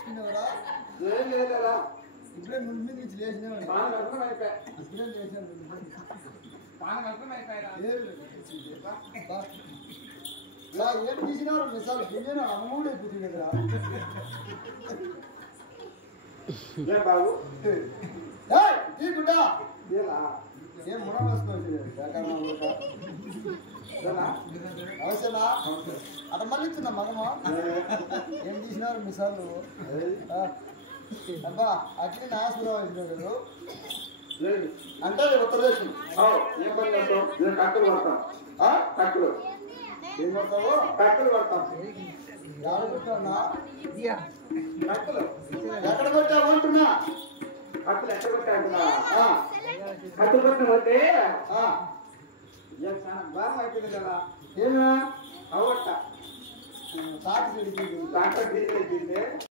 తెచ్చుకునేవారా ఏం లేదరా ఇప్పుడే ముందు మీద నుంచి లేచినావు బాగా అర్థమైపోయా ఇప్పుడే లేచాను బాగా అర్థమైపోయారా ఏం తీసినారు మిసాలు గిన్నెను అమ్మూడు అయిపోతుంది కదా ఏ బాబు ఈ గుడ్డ ఇలా ఏం మున వేసుకోవచ్చు అవసరమా అట మళ్ళీ ఇచ్చిన మగమా ఏం తీసినారు మిసాలు అబ్బా అట్లీ నాశనం అంటే ఉత్తరదేశం ఏం పని చేస్తావు నేను కట్టలు పడతాం కట్టలు ఏం పడతావు కట్టలు పడతాం ఎవరు పెట్టావున్నా కట్టలు ఎక్కడ పెట్టావు అంటున్నా కట్టలు ఎక్కడ పెట్టాడున్నా కట్టలు పెట్టిన పోతే బాగా అయిపోయింది కదా ఏమా అవట్ట తాకి చెడిపోయింది డాక్టర్ డీజిల్ ఎక్కింది